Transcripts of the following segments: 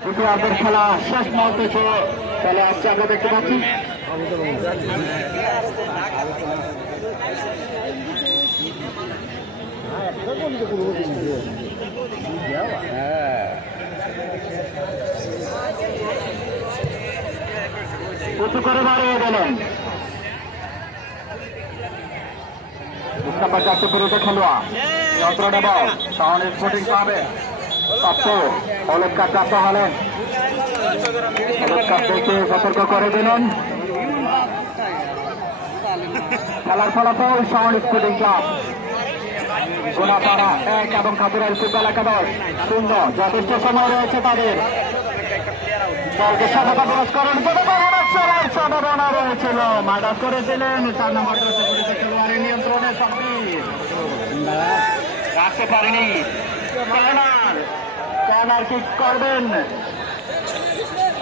ফুটবলের খেলা শেষ মুহূর্তে খেলা আসছে আমরা দেখতে পাচ্ছি। উঁচু করে বাড়িয়ে দিলেন। মুস্তাফা চারটে বিরুদ্ধে খেলোয়া। নিয়ন্ত্রণ এবং শহর স্পোর্টিং ক্লাবে হলুদ কার্ড প্রাপ্ত হলেন। কার্ড দেখে সতর্ক করে দিলেন। খেলার ফলাফল শহর স্পোর্টিং ক্লাব। গোনাপাড়া এক এবং খাতুরাল ফুটবল একাদশ। শূন্য, যথেষ্ট সময় রয়েছে তাদের। দলকে স্বাগত পুরস্করণ করে সম্ভাবনা রয়েছিল মার্ডার করেছিলেন। চার নম্বর খেলোয়াড়ের নিয়ন্ত্রণে রাখতে পারেনি। কর্নার কর্নার কিক করবেন?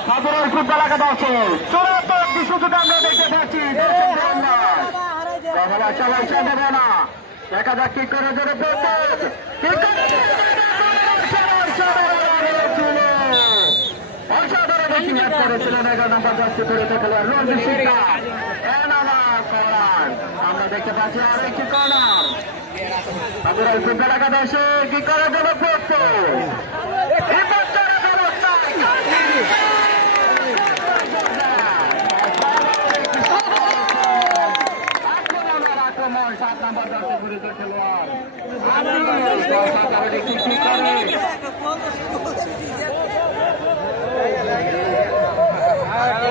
সাধারণ ফুটবল একাদশে। চূড়াত্তর সুযোগ আমরা দেখতে পাচ্ছি আমরা না। দেখা যাক কি করে ধরে আমরা দেখতে পাচ্ছি আর ফুটবল একাদশে কি করে দেবে নম্বর বিরুদ্ধে খেলোয়াড়।